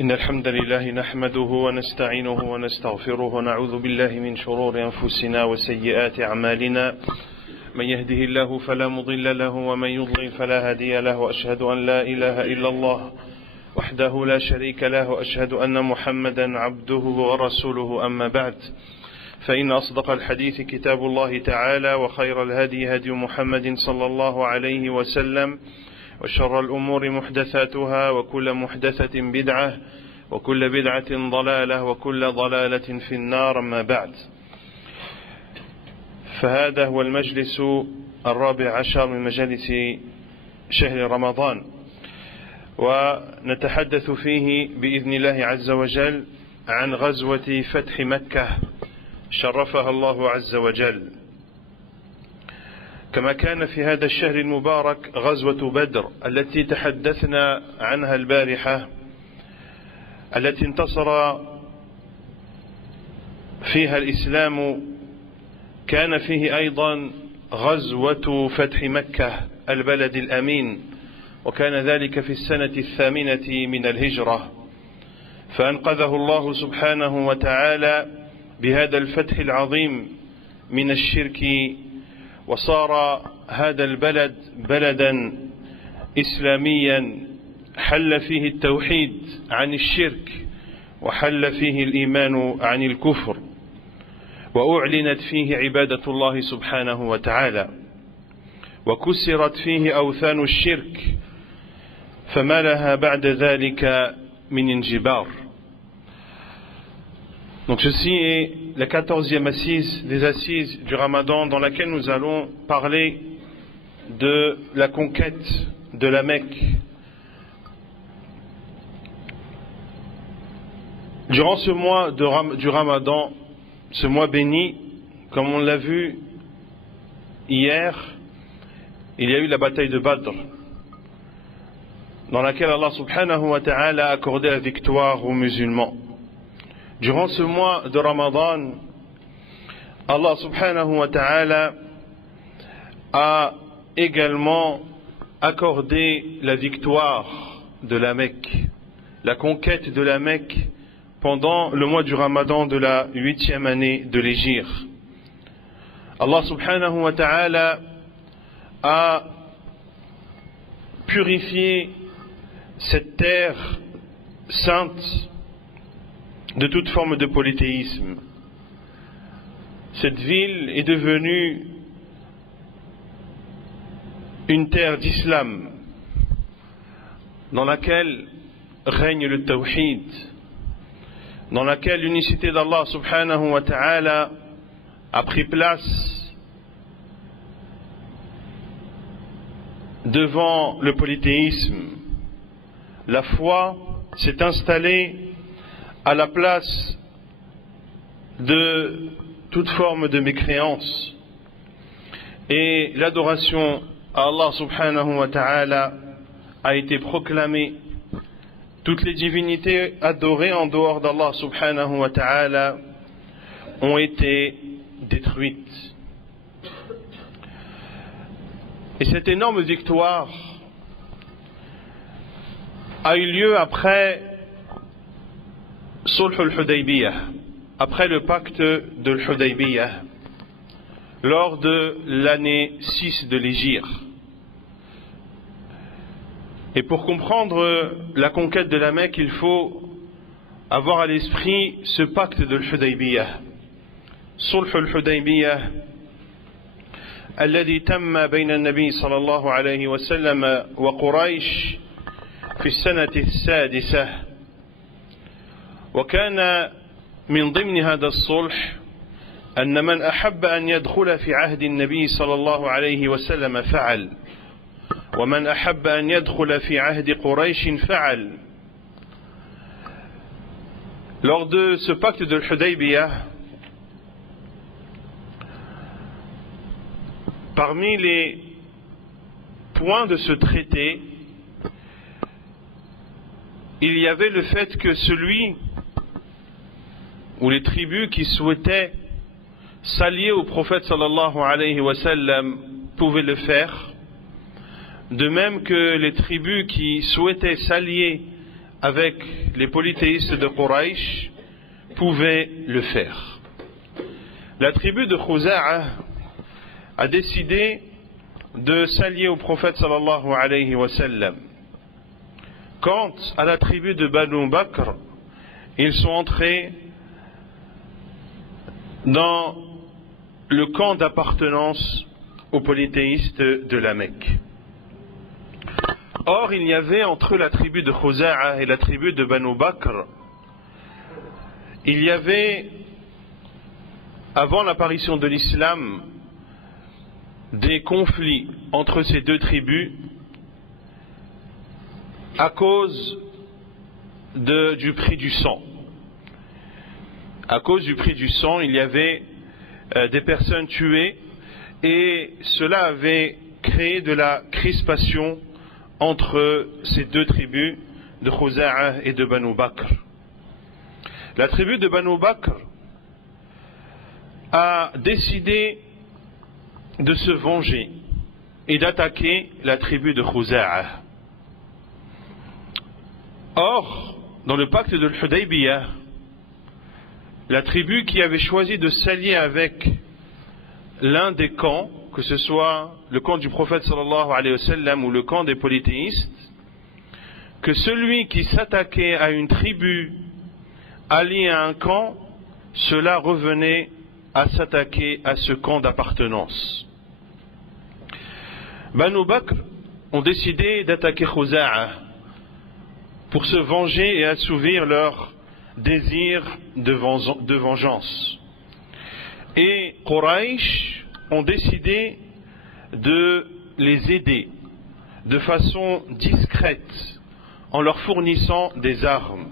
إن الحمد لله نحمده ونستعينه ونستغفره ونعوذ بالله من شرور أنفسنا وسيئات أعمالنا من يهده الله فلا مضل له ومن يضلل فلا هادي له وأشهد أن لا إله إلا الله وحده لا شريك له وأشهد أن محمدا عبده ورسوله أما بعد فإن أصدق الحديث كتاب الله تعالى وخير الهدي هدي محمد صلى الله عليه وسلم وشر الأمور محدثاتها وكل محدثة بدعة وكل بدعة ضلالة وكل ضلالة في النار أما بعد فهذا هو المجلس الرابع عشر من مجالس شهر رمضان ونتحدث فيه بإذن الله عز وجل عن غزوة فتح مكة شرفها الله عز وجل كما كان في هذا الشهر المبارك غزوة بدر التي تحدثنا عنها البارحة التي انتصر فيها الإسلام كان فيه أيضا غزوة فتح مكة البلد الأمين وكان ذلك في السنة 8 من الهجرة فأنقذه الله سبحانه وتعالى بهذا الفتح العظيم من الشرك وصار هذا البلد بلدا إسلاميا حل فيه التوحيد عن الشرك وحل فيه الإيمان عن الكفر وأعلنت فيه عبادة الله سبحانه وتعالى وكسرت فيه أوثان الشرك فما لها بعد ذلك من انجبار. Donc ceci est la 14e assise des assises du Ramadan dans laquelle nous allons parler de la conquête de la Mecque. Durant ce mois du Ramadan, ce mois béni, comme on l'a vu hier, il y a eu la bataille de Badr, dans laquelle Allah subhanahu wa ta'ala a accordé la victoire aux musulmans. Durant ce mois de Ramadan, Allah subhanahu wa ta'ala a également accordé la victoire de la Mecque, la conquête de la Mecque pendant le mois du Ramadan de la 8e année de l'Hégire. Allah subhanahu wa ta'ala a purifié cette terre sainte de toute forme de polythéisme. Cette ville est devenue une terre d'islam dans laquelle règne le tawhid, dans laquelle l'unicité d'Allah subhanahu wa ta'ala a pris place devant le polythéisme. La foi s'est installée à la place de toute forme de mécréance et l'adoration à Allah subhanahu wa ta'ala a été proclamée. Toutes les divinités adorées en dehors d'Allah subhanahu wa ta'ala ont été détruites. Et cette énorme victoire a eu lieu après Sulh al-Hudaybiyah, après le pacte de l'Hudaybiyah, lors de l'année 6 de l'Hégire. Et pour comprendre la conquête de la Mecque, il faut avoir à l'esprit ce pacte de l'Hudaybiyah. Sulh al-Hudaybiyah, الذي تم بين النبي صلى الله عليه وسلم وقريش في السنة 6. وكان من ضمن هذا الصلح أن من أحب أن يدخل في عهد النبي صلى الله عليه وسلم فعل ومن أحب أن يدخل في عهد قريش فعل. Lors de ce pacte de l'Hudaybiyah, parmi les points de ce traité, il y avait le fait que celui ou les tribus qui souhaitaient s'allier au prophète sallallahu alayhi wa sallam pouvaient le faire, de même que les tribus qui souhaitaient s'allier avec les polythéistes de Quraysh pouvait le faire. La tribu de Khuza'a a décidé de s'allier au prophète sallallahu alayhi wa sallam. Quant à la tribu de Banu Bakr, ils sont entrés dans le camp d'appartenance aux polythéistes de la Mecque. Or, il y avait entre la tribu de Khuza'a et la tribu de Banu Bakr, il y avait, avant l'apparition de l'islam, des conflits entre ces deux tribus à cause du prix du sang. À cause du prix du sang, il y avait des personnes tuées et cela avait créé de la crispation entre ces deux tribus de Khuza'a et de Banu Bakr. La tribu de Banu Bakr a décidé de se venger et d'attaquer la tribu de Khuza'a. Or, dans le pacte de l'Hudaybiyah, la tribu qui avait choisi de s'allier avec l'un des camps, que ce soit le camp du prophète sallallahu alayhi wa sallam ou le camp des polythéistes, que celui qui s'attaquait à une tribu alliée à un camp, cela revenait à s'attaquer à ce camp d'appartenance. Banu Bakr ont décidé d'attaquer Khuza'a pour se venger et assouvir leur désir de vengeance. Et Quraysh ont décidé de les aider de façon discrète en leur fournissant des armes.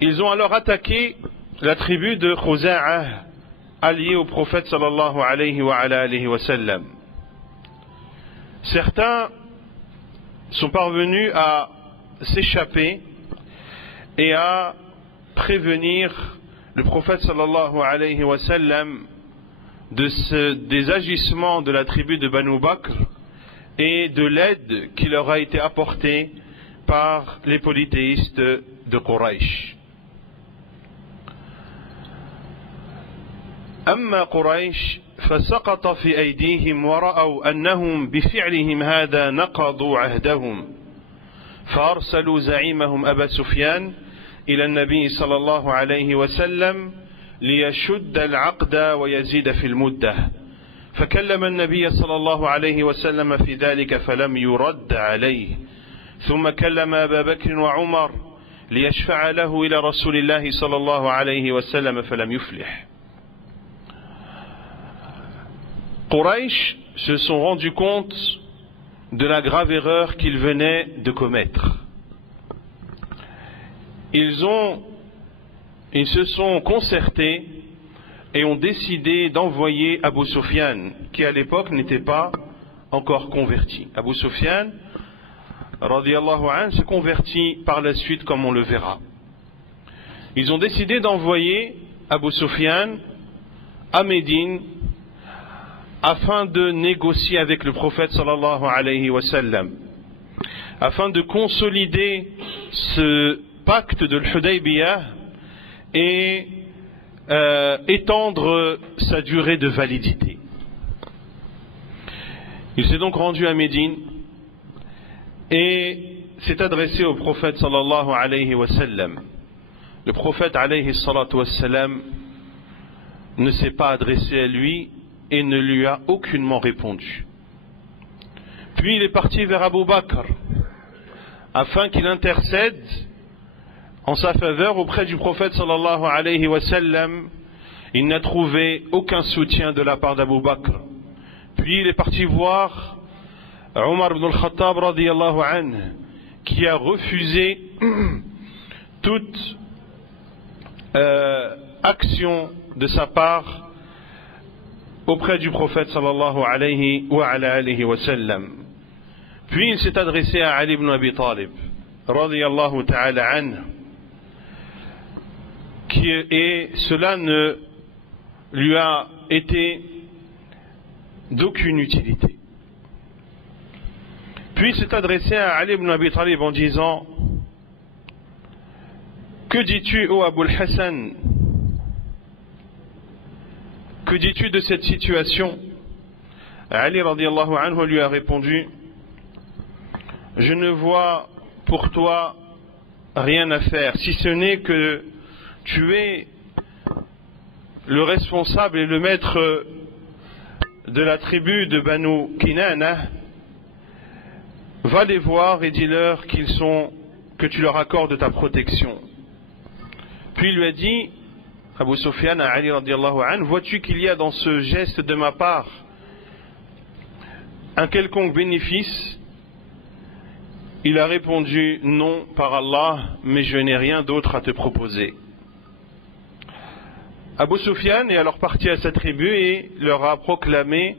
Ils ont alors attaqué la tribu de Khuza'a alliée au prophète sallallahu alayhi wa sallam. Certains sont parvenus à s'échapper et à prévenir le prophète sallallahu alayhi wa sallam des agissements de la tribu de Banu Bakr et de l'aide qui leur a été apportée par les polythéistes de Quraysh. أما قريش فسقط في أيديهم ورأوا أنهم بفعلهم هذا نقضوا عهدهم فأرسلوا زعيمهم أبا سفيان إلى النبي صلى الله عليه وسلم ليشد العقد ويزيد في المدة فكلم النبي صلى الله عليه وسلم في ذلك فلم يرد عليه ثم كلم أبا بكر وعمر ليشفع له إلى رسول الله صلى الله عليه وسلم فلم يفلح. Quraysh se sont rendus compte de la grave erreur qu'ils venaient de commettre. Ils se sont concertés et ont décidé d'envoyer Abu Sufyan, qui à l'époque n'était pas encore converti. Abu Sufyan, radiyallahu anhu, se convertit par la suite, comme on le verra. Ils ont décidé d'envoyer Abu Sufyan à Médine afin de négocier avec le prophète sallallahu alayhi wa sallam, afin de consolider ce pacte de l'Hudaybiyah et étendre sa durée de validité. Il s'est donc rendu à Médine et s'est adressé au prophète sallallahu alayhi wa sallam. Le prophète alayhi salatu wa sallam ne s'est pas adressé à lui et ne lui a aucunement répondu. Puis il est parti vers Abu Bakr afin qu'il intercède en sa faveur auprès du prophète sallallahu alayhi wa sallam. Il n'a trouvé aucun soutien de la part d'Abu Bakr. Puis il est parti voir Omar ibn al-Khattab radiyallahu anhu, qui a refusé toute action de sa part auprès du prophète sallallahu alayhi wa sallam. Puis il s'est adressé à Ali ibn Abi Talib radiyallahu ta'ala anhu, et cela ne lui a été d'aucune utilité. Puis il s'est adressé à Ali ibn Abi Talib en disant: Que dis-tu, ô Abul Hassan? Que dis-tu de cette situation? Ali radiallahu anhu lui a répondu: je ne vois pour toi rien à faire, si ce n'est que tu es le responsable et le maître de la tribu de Banu Kinana. Va les voir et dis-leur que tu leur accordes ta protection. Puis il lui a dit, Abu Sufyan à Ali radiallahu anhu, vois-tu qu'il y a dans ce geste de ma part un quelconque bénéfice? Il a répondu, non, par Allah, mais je n'ai rien d'autre à te proposer. Abu Sufyan est alors parti à sa tribu et leur a proclamé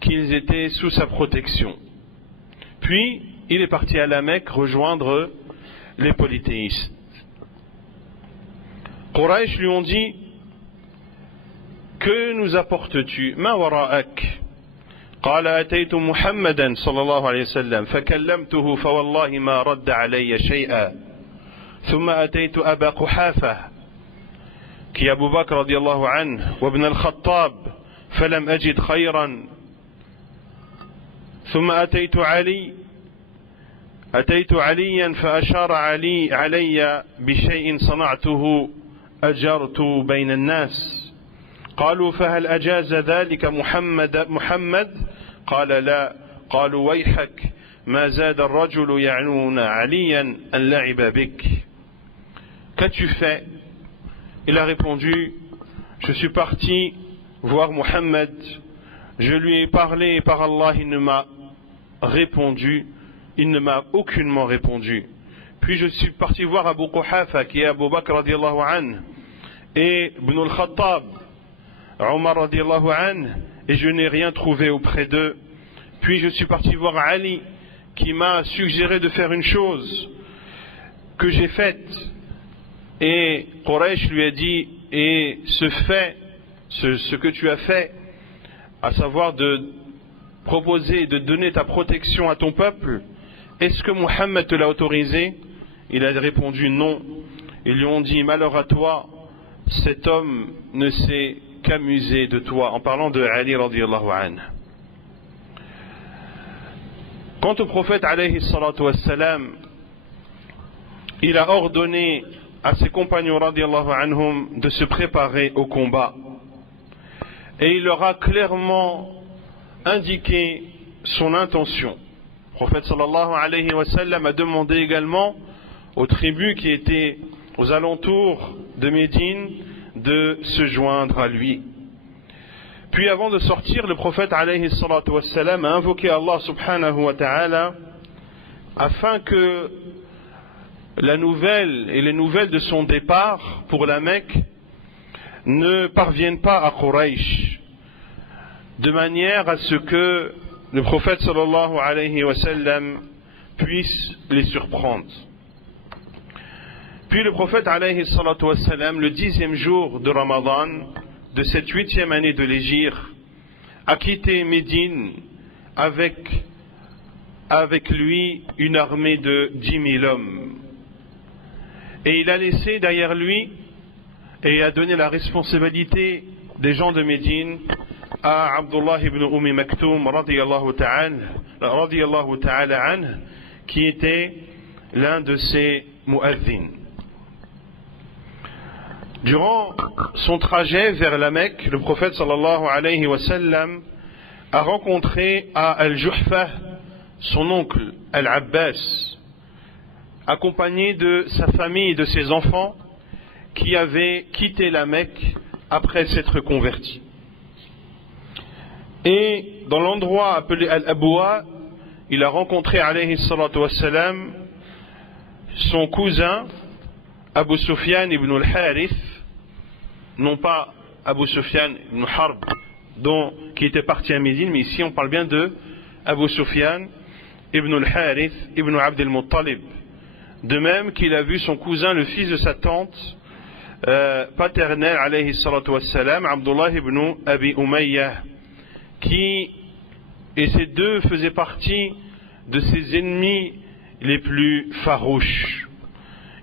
qu'ils étaient sous sa protection. Puis, il est parti à la Mecque rejoindre les polythéistes. Quraysh lui ont dit, que nous apportes-tu? Ma wara'ak? قال أتيت محمدا صلى الله عليه وسلم فكلمته فوالله ما رد علي شيئا ثم أتيت أبا قحافة كي أبو بكر رضي الله عنه وابن الخطاب فلم أجد خيرا ثم أتيت عليا فأشار علي بشيء صنعته أجرت بين الناس قالوا فهل أجاز ذلك محمد قال لا قالوا ويحك ما زاد الرجل يعنون عليا أن لعب بك. Qu'as-tu fait? Il a répondu, je suis parti voir Muhammad, je lui ai parlé et par Allah il ne m'a aucunement répondu. Puis je suis parti voir Abu Quhafa qui est Abu Bakr radiallahu anhu et Ibn al-Khattab, Omar radiallahu anhu, et je n'ai rien trouvé auprès d'eux. Puis je suis parti voir Ali qui m'a suggéré de faire une chose que j'ai faite. Et Quraysh lui a dit, et ce que tu as fait, à savoir de proposer, de donner ta protection à ton peuple, est-ce que Muhammad te l'a autorisé? Il a répondu non. Ils lui ont dit, malheur à toi, cet homme ne s'est qu'amusé de toi, en parlant de Ali radiallahu anhu. Quant au prophète alayhi salatu wassalam, il a ordonné à ses compagnons radiallahu anhum de se préparer au combat. Et il leur a clairement indiqué son intention. Le prophète sallallahu alayhi wa sallam a demandé également aux tribus qui étaient aux alentours de Médine de se joindre à lui. Puis avant de sortir, le prophète alayhi salatu wa sallam a invoqué Allah subhanahu wa ta'ala afin que la nouvelle et les nouvelles de son départ pour la Mecque ne parviennent pas à Quraysh, de manière à ce que le prophète sallallahu alayhi wa sallam puisse les surprendre. Puis le prophète alayhi salatu wa sallam, le 10e jour de Ramadan, de cette 8e année de l'Hégire, a quitté Médine avec lui une armée de 10 000 hommes. Et il a laissé derrière lui et a donné la responsabilité des gens de Médine à Abdullah ibn Maktoum radiyallahu ta'ala anhu, qui était l'un de ses mu'adhin. Durant son trajet vers la Mecque, le prophète sallallahu alayhi wa sallam a rencontré à Al-Juhfa son oncle Al-Abbas, accompagné de sa famille et de ses enfants qui avaient quitté la Mecque après s'être convertis. Et dans l'endroit appelé Al-Abwa, il a rencontré alayhi salatu wassalam son cousin Abu Sufyan ibn al-Harith, non pas Abu Sufyan ibn Harb qui était parti à Médine, mais ici on parle bien de Abu Sufyan ibn al-Harith ibn Abd al-Muttalib. De même qu'il a vu son cousin, le fils de sa tante paternelle alayhi salatu wassalam, Abdullah ibn Abi Umayyah, et ces deux faisaient partie de ses ennemis les plus farouches.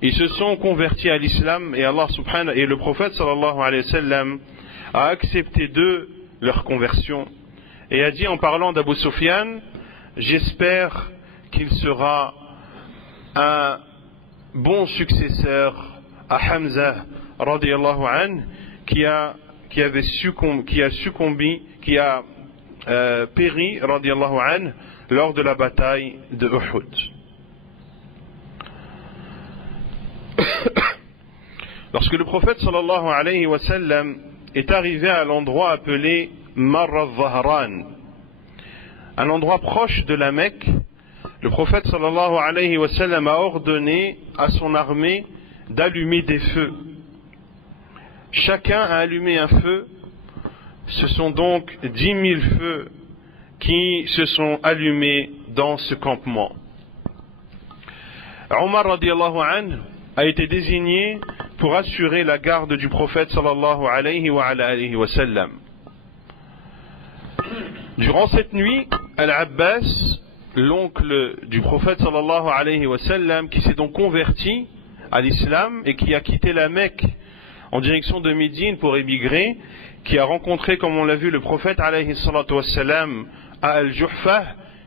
ils se sont convertis à l'islam et Allah subhanahu et le prophète sallallahu alayhi wa sallam a accepté d'eux leur conversion et a dit en parlant d'Abu Sufyan, j'espère qu'il sera un bon successeur à Hamza radiyallahu anhu qui a péri radiyallahu anhu lors de la bataille de Uhud. Lorsque le prophète sallallahu alayhi wa sallam est arrivé à l'endroit appelé Marr al-Zahran, un endroit proche de la Mecque, le prophète sallallahu alayhi wa sallam a ordonné à son armée d'allumer des feux. Chacun a allumé un feu. Ce sont donc 10 000 feux qui se sont allumés dans ce campement. Omar radiyallahu anhu a été désigné pour assurer la garde du prophète sallallahu alayhi wa sallam. Durant cette nuit, Al-Abbas, l'oncle du prophète sallallahu alayhi wa sallam, qui s'est donc converti à l'islam et qui a quitté la Mecque en direction de Médine pour émigrer, qui a rencontré, comme on l'a vu, le prophète alayhi salatu wa sallam à Al-Juhfa,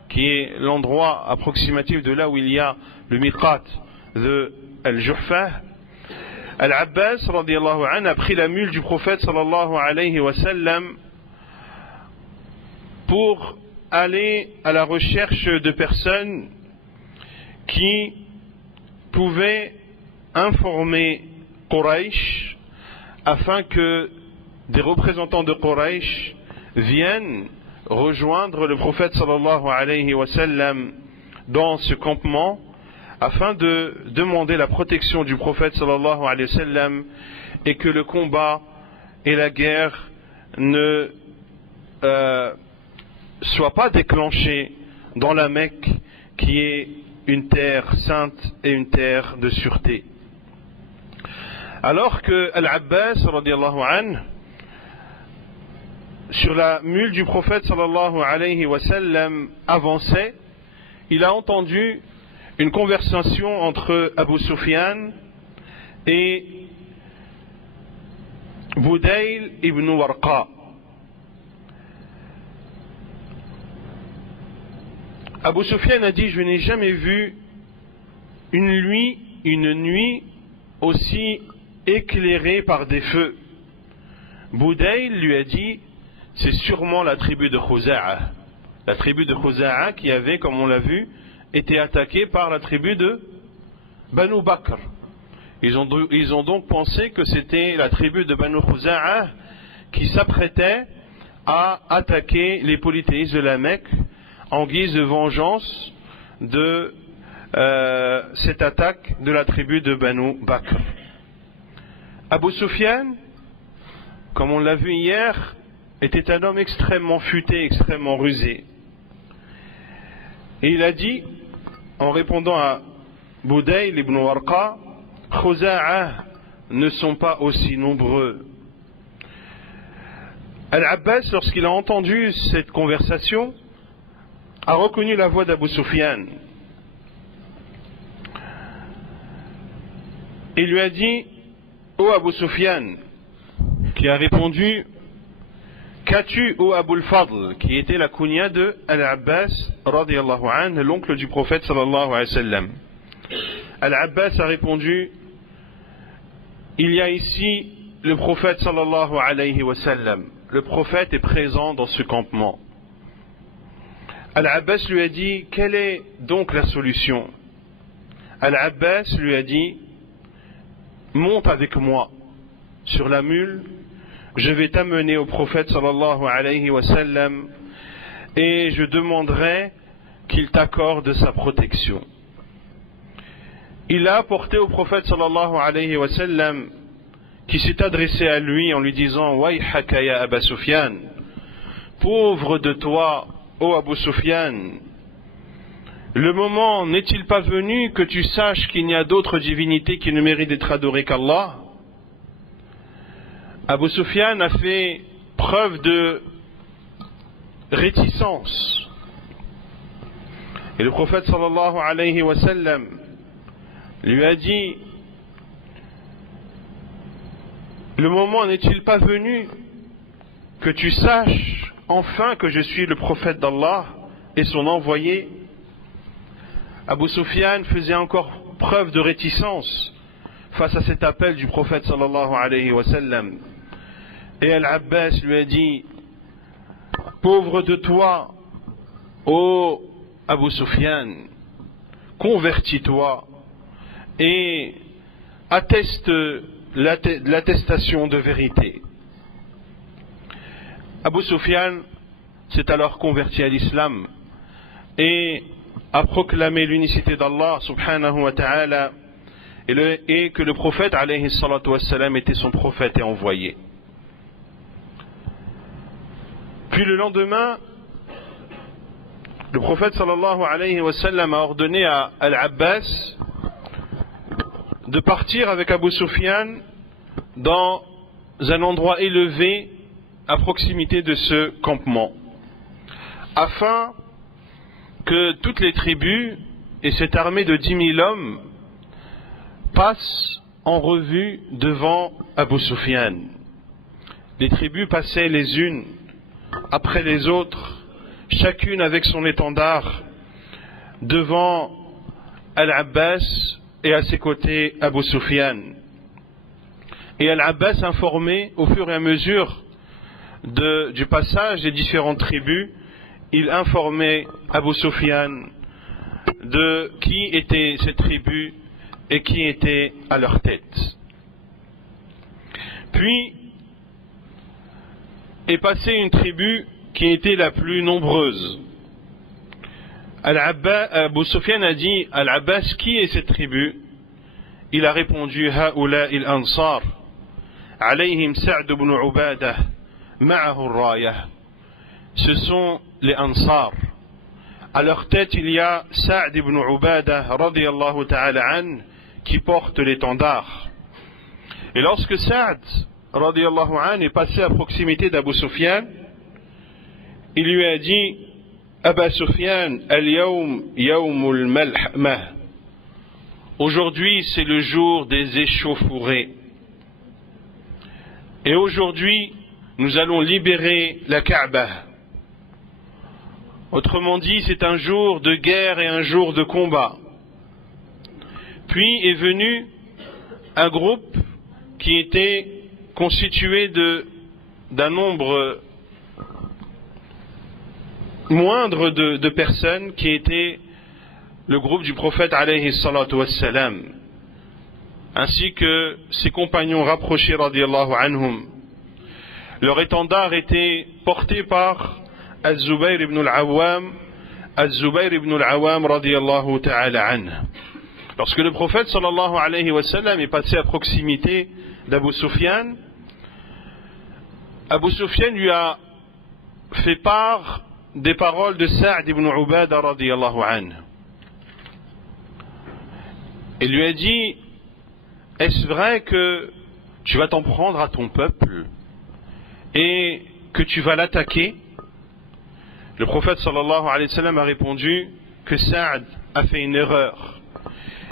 qui est l'endroit approximatif de là où il y a le miqat de Al-Juhfa. Al-Abbas radiyallahu anhu a pris la mule du prophète sallallahu alayhi wa sallam pour aller à la recherche de personnes qui pouvaient informer Quraysh afin que des représentants de Quraysh viennent rejoindre le prophète sallallahu alayhi wa sallam dans ce campement afin de demander la protection du prophète sallallahu alayhi wa sallam et que le combat et la guerre ne soient pas déclenchés dans la Mecque qui est une terre sainte et une terre de sûreté. Alors que Al-Abbas radiyallahu anhu, sur la mule du prophète sallallahu alayhi wa sallam, avançait, il a entendu une conversation entre Abu Sufyan et Budayl ibn Warqa. Abu Sufyan a dit: je n'ai jamais vu une nuit aussi éclairée par des feux. Budayl lui a dit: c'est sûrement la tribu de Khuza'a. La tribu de Khuza'a qui avait, comme on l'a vu, été attaquée par la tribu de Banu Bakr. Ils ont donc pensé que c'était la tribu de Banu Khuza'a qui s'apprêtait à attaquer les polythéistes de la Mecque en guise de vengeance de cette attaque de la tribu de Banu Bakr. Abu Sufyan, comme on l'a vu hier, était un homme extrêmement futé, extrêmement rusé. Et il a dit, en répondant à Budayl ibn Warqa, Khuza'a ne sont pas aussi nombreux. Al-Abbas, lorsqu'il a entendu cette conversation, a reconnu la voix d'Abu Sufyan. Il lui a dit: ô Abu Sufyan, qui a répondu: qu'as-tu, ô Abu al-Fadl, qui était la kunya de Al-Abbas radiyallahu anhu, l'oncle du prophète sallallahu alayhi wa sallam. Al-Abbas a répondu: il y a ici le prophète sallallahu alayhi wa sallam. Le prophète est présent dans ce campement. Al-Abbas lui a dit: quelle est donc la solution? Al-Abbas lui a dit: monte avec moi sur la mule, je vais t'amener au prophète sallallahu alayhi wa sallam et je demanderai qu'il t'accorde sa protection. Il a apporté au prophète sallallahu alayhi wa sallam, qui s'est adressé à lui en lui disant: Wayhaka ya Aba Sufyan, pauvre de toi, ô Abu Sufyan, le moment n'est-il pas venu que tu saches qu'il n'y a d'autres divinités qui ne méritent d'être adorées qu'Allah? Abu Sufyan a fait preuve de réticence. Et le prophète sallallahu alayhi wa sallam lui a dit: le moment n'est-il pas venu que tu saches enfin que je suis le prophète d'Allah et son envoyé? Abu Sufyan faisait encore preuve de réticence face à cet appel du prophète sallallahu alayhi wa sallam. Et Al-Abbas lui a dit: pauvre de toi, ô Abu Sufyan, convertis-toi et atteste l'attestation de vérité. Abu Sufyan s'est alors converti à l'islam et a proclamé l'unicité d'Allah subhanahu wa ta'ala et que le prophète alayhi salatu wassalam était son prophète et envoyé. Puis le lendemain, le prophète sallallahu alayhi wa sallam a ordonné à Al-Abbas de partir avec Abu Sufyan dans un endroit élevé à proximité de ce campement, afin que toutes les tribus et cette armée de 10 000 hommes passent en revue devant Abu Sufyan. Les tribus passaient les unes après les autres, chacune avec son étendard, devant Al-Abbas et à ses côtés Abu Sufyan. Et Al-Abbas informait au fur et à mesure du passage des différentes tribus, il informait Abu Sufyan de qui était cette tribu et qui était à leur tête. Puis est passée une tribu qui était la plus nombreuse. Abu Sufyan a dit: Al-Abbas, qui est cette tribu? Il a répondu: Haoula il-Ansar, alayhim Sa'd ibn Ubadah, ma'ahu ar-rayah. Ce sont les Ansar. À leur tête, il y a Sa'd ibn Ubadah, radiyallahu ta'ala an, qui porte l'étendard. Et lorsque Sa'd, radiyallahu an, est passé à proximité d'Abu Sufyan, il lui a dit: Aba Sufyan, al-yawm yawmul malhamah. Aujourd'hui, c'est le jour des échauffourées. Et aujourd'hui, nous allons libérer la Kaaba. Autrement dit, c'est un jour de guerre et un jour de combat. Puis est venu un groupe qui était constitué d'un nombre moindre de personnes, qui était le groupe du prophète alayhi salatu wassalam, ainsi que ses compagnons rapprochés radiyallahu anhum. Leur étendard était porté par Az-Zubayr ibn al-Awwam, radiyallahu ta'ala anhu. Lorsque le prophète sallallahu alayhi wa sallam est passé à proximité d'Abu Sufyan, Abu Sufyan lui a fait part des paroles de Sa'd ibn Ubadah radiyallahu anhu. Il lui a dit: est-ce vrai que tu vas t'en prendre à ton peuple et que tu vas l'attaquer? Le prophète sallallahu alayhi wa sallam a répondu que Sa'd a fait une erreur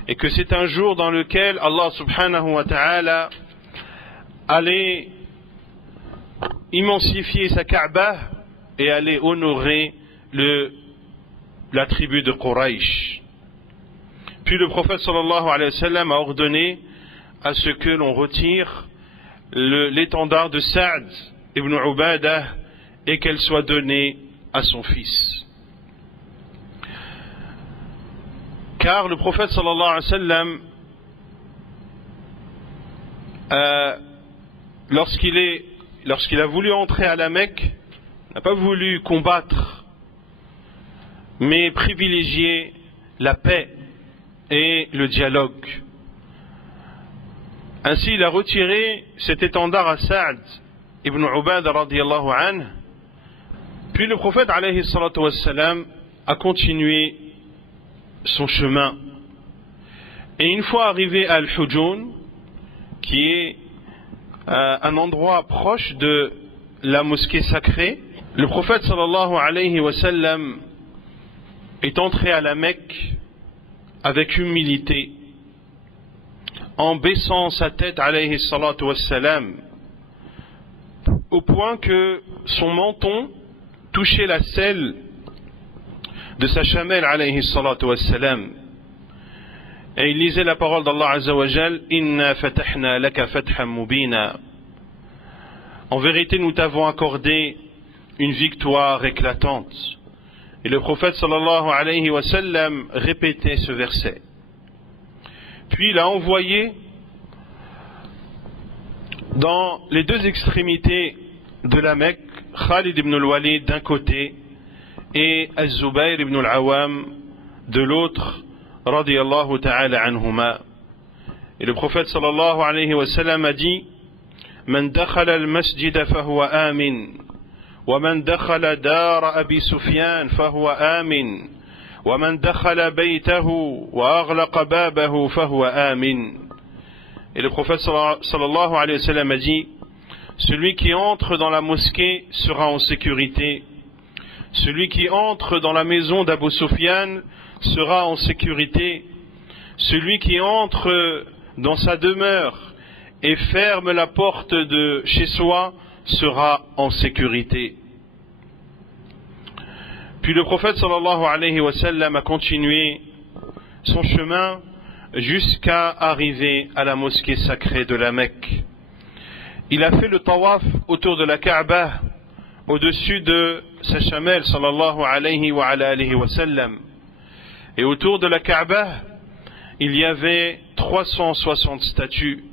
et que c'est un jour dans lequel Allah subhanahu wa ta'ala allait immensifier sa Kaaba et allait honorer la tribu de Quraysh. Puis le prophète sallallahu alayhi wa sallam a ordonné à ce que l'on retire l'étendard de Sa'd ibn Ubadah et qu'elle soit donnée à son fils. Car le prophète sallallahu alayhi wa sallam, lorsqu'il a voulu entrer à la Mecque, n'a pas voulu combattre, mais privilégier la paix et le dialogue. Ainsi, il a retiré cet étendard à Sa'd ibn Ubadah radiyallahu anhu. Puis le prophète alayhi salatu wassalam a continué son chemin. Et une fois arrivé à Al-Hujun, qui est un endroit proche de la mosquée sacrée, le prophète sallallahu alayhi wa sallam est entré à la Mecque avec humilité, en baissant sa tête alayhi salatu wassalam, au point que son menton touchait la selle de sa chamelle alayhi salatu wassalam. Et il lisait la parole d'Allah Azza wa Jal, Inna fatahna laka fathan mubina. En vérité, nous t'avons accordé une victoire éclatante. Et le prophète sallallahu alayhi wa sallam répétait ce verset. Puis il a envoyé dans les deux extrémités de la Mecque, Khalid ibn al-Walid d'un côté et Az-Zubayr ibn al-Awam de l'autre, radiyallahu ta'ala anhuma. Et le prophète sallallahu alayhi wa sallam a dit, Man dakhala al-masjid fahuwa amin, wa man dakhala dar Abi Sufyan fahuwa amin, wa man dakhala baytahu wa aghlaqa babahu fahuwa amin. Et le prophète sallallahu alayhi wa sallam a dit, celui qui entre dans la mosquée sera en sécurité. Celui qui entre dans la maison d'Abu Sufyan sera en sécurité. Celui qui entre dans sa demeure et ferme la porte de chez soi sera en sécurité. Puis le prophète sallallahu alayhi wa sallam a continué son chemin jusqu'à arriver à la mosquée sacrée de la Mecque. Il a fait le tawaf autour de la Kaaba, au-dessus de sa chamelle sallallahu alayhi wa alayhi wa sallam. Et autour de la Kaaba, il y avait 360 statues.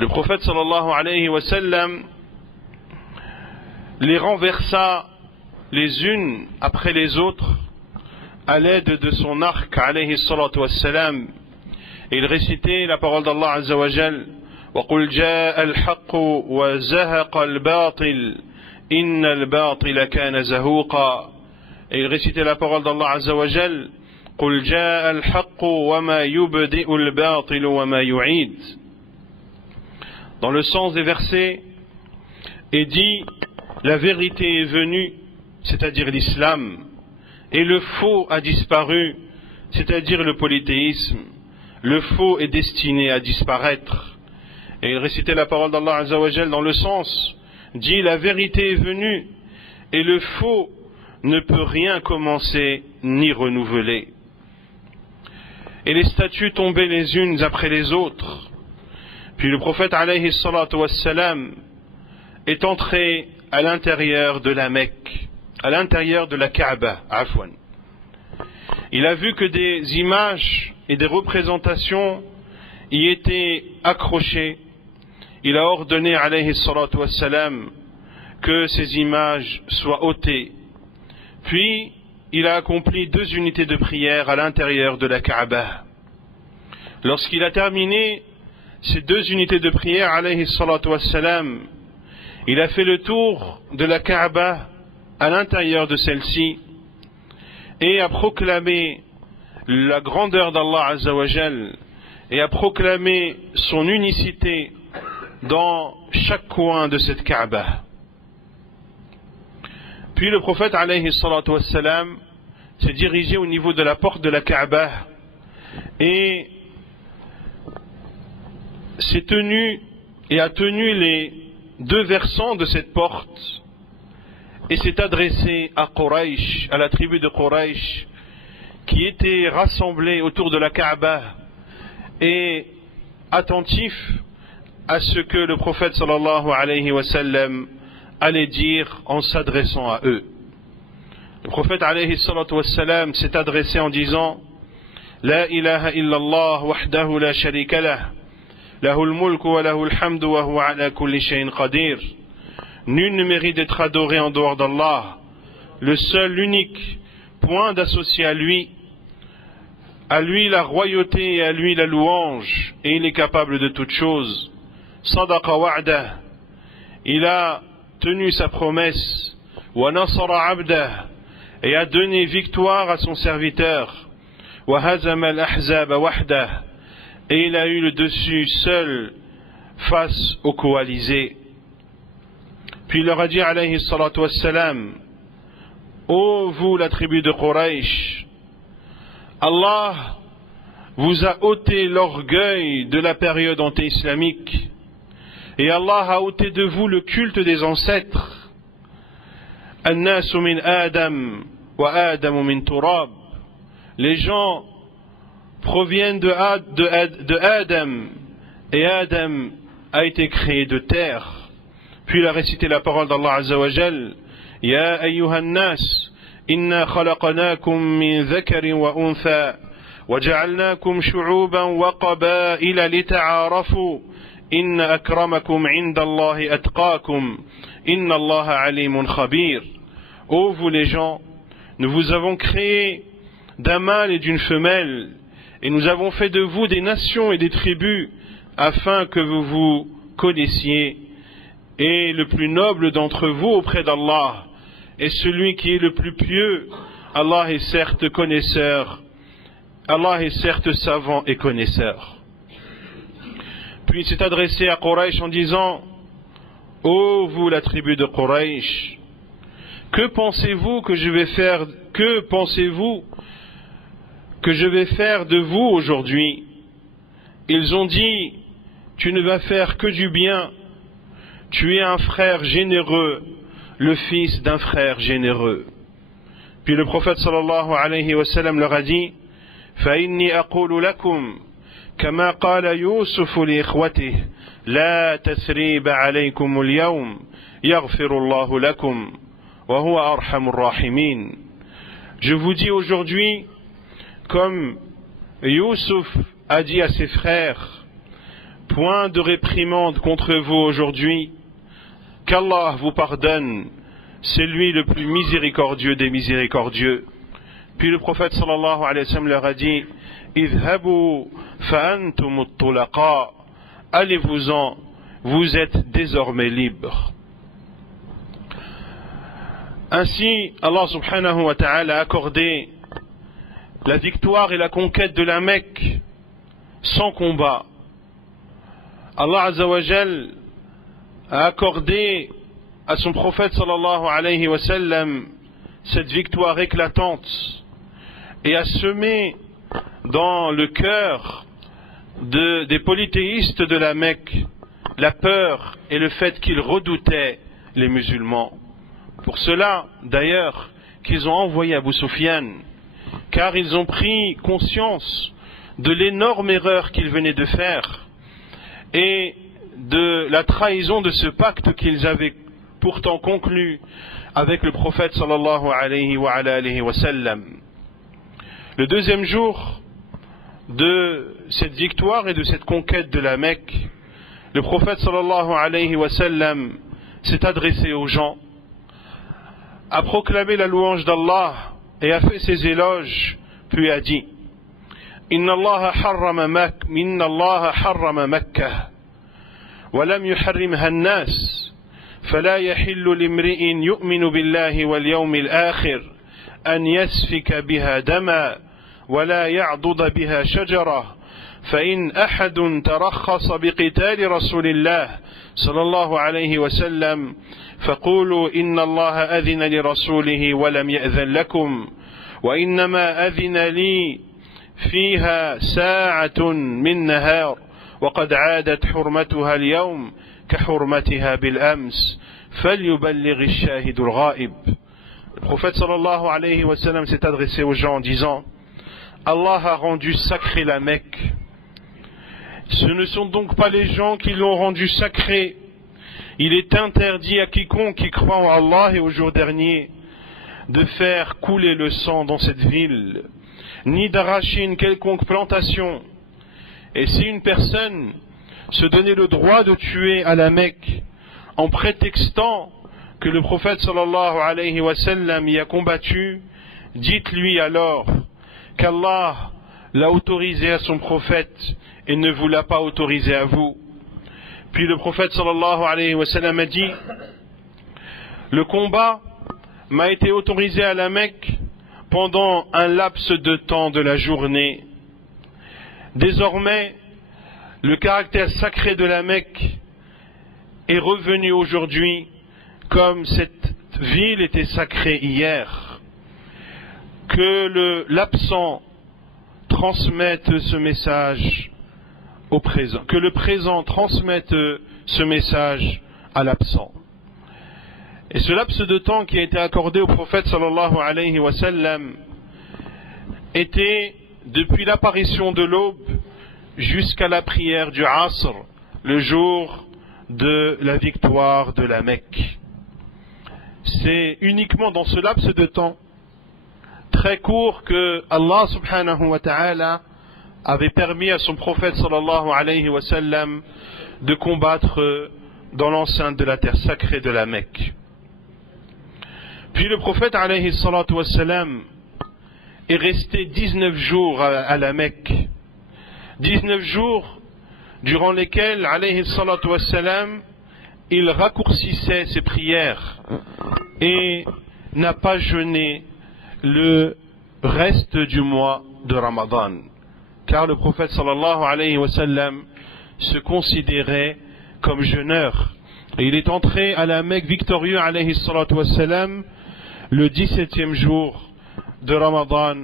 Le prophète sallallahu alayhi wa sallam les renversa les unes après les autres à l'aide de son arc alayhi salatu wassalam. Et il récitait la parole d'Allah azza wa jal, وَقُلْ جَاءَ الْحَقُّ وَزَهَقَ الْبَاطِلِ إِنَّ الْبَاطِلَ كَانَ زَهُوقًا. Et il récitait la parole d'Allah azza wa jal, قُلْ جَاءَ الْحَقُّ وَمَا يُبْدِئُ الْبَاطِلُ وَمَا يُعِيدُ. Dans le sens des versets, et dit, la vérité est venue, c'est-à-dire l'islam, et le faux a disparu, c'est-à-dire le polythéisme. Le faux est destiné à disparaître. Et il récitait la parole d'Allah Azza wa Jal dans le sens, dit la vérité est venue, et le faux ne peut rien commencer ni renouveler. Et les statues tombaient les unes après les autres. Puis le prophète alayhi salatu wassalam est entré à l'intérieur de la Mecque, à l'intérieur de la Kaaba, afwan. Il a vu que des images et des représentations y étaient accrochées. Il a ordonné alayhi salatu wassalam que ces images soient ôtées. Puis il a accompli 2 unités de prière à l'intérieur de la Kaaba. Lorsqu'il a terminé ces 2 unités de prière alayhi salatu wassalam, il a fait le tour de la Kaaba à l'intérieur de celle-ci et a proclamé la grandeur d'Allah Azza wa Jal et a proclamé son unicité dans chaque coin de cette Kaaba. Puis le prophète alayhi salatu wassalam s'est dirigé au niveau de la porte de la Kaaba et s'est tenu et a tenu les 2 versants de cette porte et s'est adressé à Quraysh, à la tribu de Quraysh qui était rassemblée autour de la Kaaba et attentif à ce que le prophète sallallahu alayhi wa sallam allait dire en s'adressant à eux. Le prophète alayhi salatu wa sallam s'est adressé en disant La ilaha illallah wahdahu la sharika lah, lahul mulku wa lahul hamdu wa huwa ala kulli shay'in qadir. Nul ne mérite d'être adoré en dehors d'Allah, le seul, l'unique, point d'associer à lui la royauté et à lui la louange, et il est capable de toutes choses. Sadaqa wa'dah, il a tenu sa promesse, wa nasara abdah, et a donné victoire à son serviteur, wa hazama al-ahzaba wahdah, et il a eu le dessus seul face aux coalisés. Puis il leur a dit alayhi salatu wassalam, ô vous la tribu de Quraysh, Allah vous a ôté l'orgueil de la période anté-islamique Et Allah a ôté de vous le culte des ancêtres. An-nasu min Adam wa Adam min turab. Les gens proviennent de Adam, et Adam a été créé de terre. Puis il a récité la parole d'Allah Azza wa Jal: Ya ayyuhan nas, inna khalaqnakum min dhakarin wa untha, wa ja'alnakum shu'uban wa qaba'ila lita'arafu, inna akramakum 'inda Allahi atqakum, inna Allaha 'alimun khabir. Ô vous les gens, nous vous avons créé d'un mâle et d'une femelle, et nous avons fait de vous des nations et des tribus, afin que vous vous connaissiez. Et le plus noble d'entre vous auprès d'Allah est celui qui est le plus pieux. Allah est certes connaisseur, Allah est certes savant et connaisseur. Puis il s'est adressé à Quraysh en disant: ô vous la tribu de Quraysh, que pensez-vous que je vais faire de vous aujourd'hui? Ils ont dit: tu ne vas faire que du bien, tu es un frère généreux, le fils d'un frère généreux. Puis le prophète sallallahu alayhi wa sallam leur a dit: فَإِنِّي أَقُولُ لَكُمْ كَمَا قَالَ يُوسُفُ لِإِخْوَتِهِ لَا تَثْرِيبَ عَلَيْكُمُ الْيَوْمِ يَغْفِرُ اللَّهُ لَكُمْ وَهُوَ أَرْحَمُ الرَّاحِمِينَ. Je vous dis aujourd'hui, comme Youssouf a dit à ses frères: point de réprimande contre vous aujourd'hui, qu'Allah vous pardonne, c'est lui le plus miséricordieux des miséricordieux. Puis le prophète sallallahu alayhi wa sallam leur a dit: idhabu fa antum at-tulaqa, allez-vous-en, vous êtes désormais libres. Ainsi, Allah subhanahu wa ta'ala a accordé la victoire et la conquête de la Mecque sans combat. Allah Azza wa Jal a accordé à son prophète sallallahu alayhi wa sallam cette victoire éclatante et a semé dans le cœur des polythéistes de la Mecque la peur et le fait qu'ils redoutaient les musulmans. Pour cela, d'ailleurs, qu'ils ont envoyé Abu Sufyan, car ils ont pris conscience de l'énorme erreur qu'ils venaient de faire et de la trahison de ce pacte qu'ils avaient pourtant conclu avec le prophète sallallahu alayhi wa sallam. Le deuxième jour de cette victoire et de cette conquête de la Mecque, le prophète sallallahu alayhi wa sallam s'est adressé aux gens, a proclamé la louange d'Allah et a fait ses éloges, puis a dit: Inna Allah harrama Makkah wa lam yuharrimha an-nas fala yahillu limri'in yu'minu billahi wal yawmil akhir an yasfika biha dama wa la ya'duda biha shajara فإن أحد ترخص بقتال رسول الله صلى الله عليه وسلم فقولوا إن الله أذن لرسوله ولم يأذن لكم وإنما أذن لي فيها ساعة من نهار وقد عادت حرمتها اليوم كحرمتها بالأمس فليبلغ الشاهد الغائب. Le prophète sallallahu alayhi wa sallam s'est adressé aux gens en disant: Allah a rendu sacré la Mecque. Ce ne sont donc pas les gens qui l'ont rendu sacré. Il est interdit à quiconque qui croit en Allah et au jour dernier de faire couler le sang dans cette ville, ni d'arracher une quelconque plantation. Et si une personne se donnait le droit de tuer à la Mecque en prétextant que le prophète sallallahu alayhi wa sallam y a combattu, dites-lui alors qu'Allah l'a autorisé à son prophète et ne vous l'a pas autorisé à vous. Puis le prophète sallallahu alayhi wa sallam a dit: le combat m'a été autorisé à la Mecque pendant un laps de temps de la journée. Désormais, le caractère sacré de la Mecque est revenu aujourd'hui comme cette ville était sacrée hier. Que l'absent transmette ce message au présent, que le présent transmette ce message à l'absent. Et ce laps de temps qui a été accordé au prophète sallallahu alayhi wa sallam était depuis l'apparition de l'aube jusqu'à la prière du Asr, le jour de la victoire de la Mecque. C'est uniquement dans ce laps de temps très court que Allah subhanahu wa ta'ala avait permis à son prophète sallallahu alayhi wa sallam de combattre dans l'enceinte de la terre sacrée de la Mecque. Puis le prophète alayhi salatu wa sallam est resté 19 jours à la Mecque. 19 jours durant lesquels alayhi salatu wa sallam il raccourcissait ses prières et n'a pas jeûné le reste du mois de Ramadan. Car le prophète sallallahu alayhi wa sallam se considérait comme jeûneur. Et il est entré à la Mecque victorieux alayhi salatu wa sallam le 17e jour de Ramadan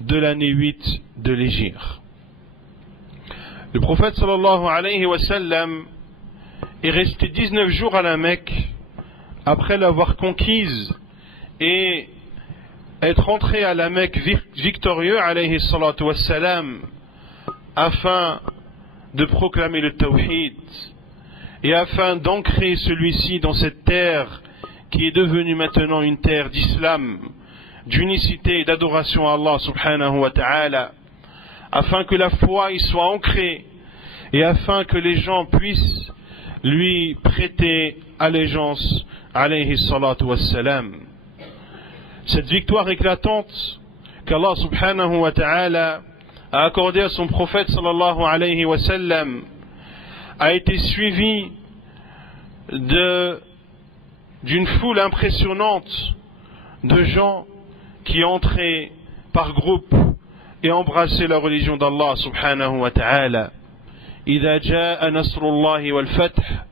de l'année 8 de l'Hégire. Le prophète sallallahu alayhi wa sallam est resté 19 jours à la Mecque après l'avoir conquise et être entré à la Mecque victorieux alayhi salatu wa sallam afin de proclamer le tawhid et afin d'ancrer celui-ci dans cette terre qui est devenue maintenant une terre d'islam, d'unicité et d'adoration à Allah subhanahu wa ta'ala, afin que la foi y soit ancrée et afin que les gens puissent lui prêter allégeance alayhi salatu wassalam. Cette victoire éclatante qu'Allah subhanahu wa ta'ala a accordée à son prophète sallallahu alayhi wa sallam a été suivie d'une foule impressionnante de gens qui entraient par groupe et embrassaient la religion d'Allah subhanahu wa ta'ala. إذا جاء نصر الله والفتح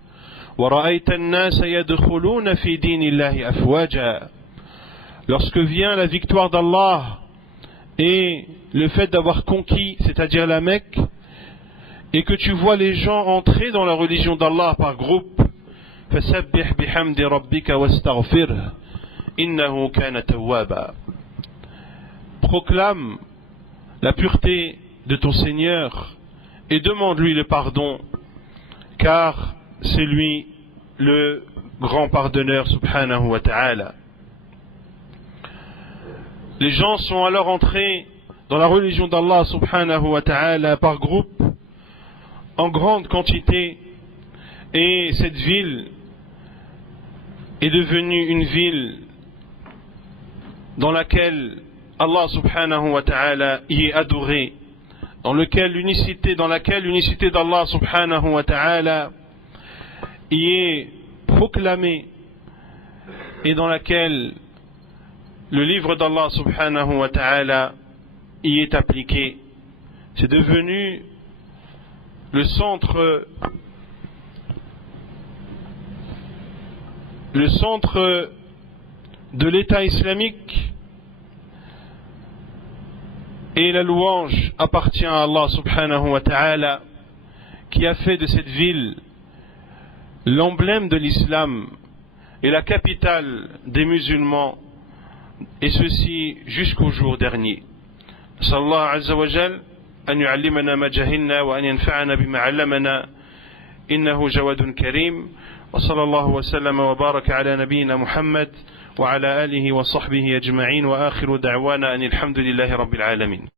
ورأيت الناس يدخلون في دين الله أفواجا. Lorsque vient la victoire d'Allah et le fait d'avoir conquis, c'est-à-dire la Mecque, et que tu vois les gens entrer dans la religion d'Allah par groupe, فسبح بحمد ربك واستغفره إنه كان توابا. Proclame la pureté de ton Seigneur et demande-lui le pardon, car c'est lui le grand pardonneur subhanahu wa ta'ala. Les gens sont alors entrés dans la religion d'Allah subhanahu wa ta'ala par groupe, en grande quantité, et cette ville est devenue une ville dans laquelle Allah subhanahu wa ta'ala y est adoré, dans laquelle l'unicité d'Allah subhanahu wa ta'ala y est proclamée et dans laquelle le livre d'Allah subhanahu wa ta'ala y est appliqué. C'est devenu le centre de l'État islamique, et la louange appartient à Allah subhanahu wa ta'ala qui a fait de cette ville l'emblème de l'islam et la capitale des musulmans, et ceci jusqu'au jour dernier. Sallallahu azza wa jal an yu'allimana ma jahilna wa an yanfa'ana bima 'allamana innahu jawadun karim. wa sallallahu wa sallama wa baraka ala nabiyyina Muhammad wa ala alihi wa sahbihi ajma'in wa akhiru da'wana anil hamdulillahi rabbil alamin.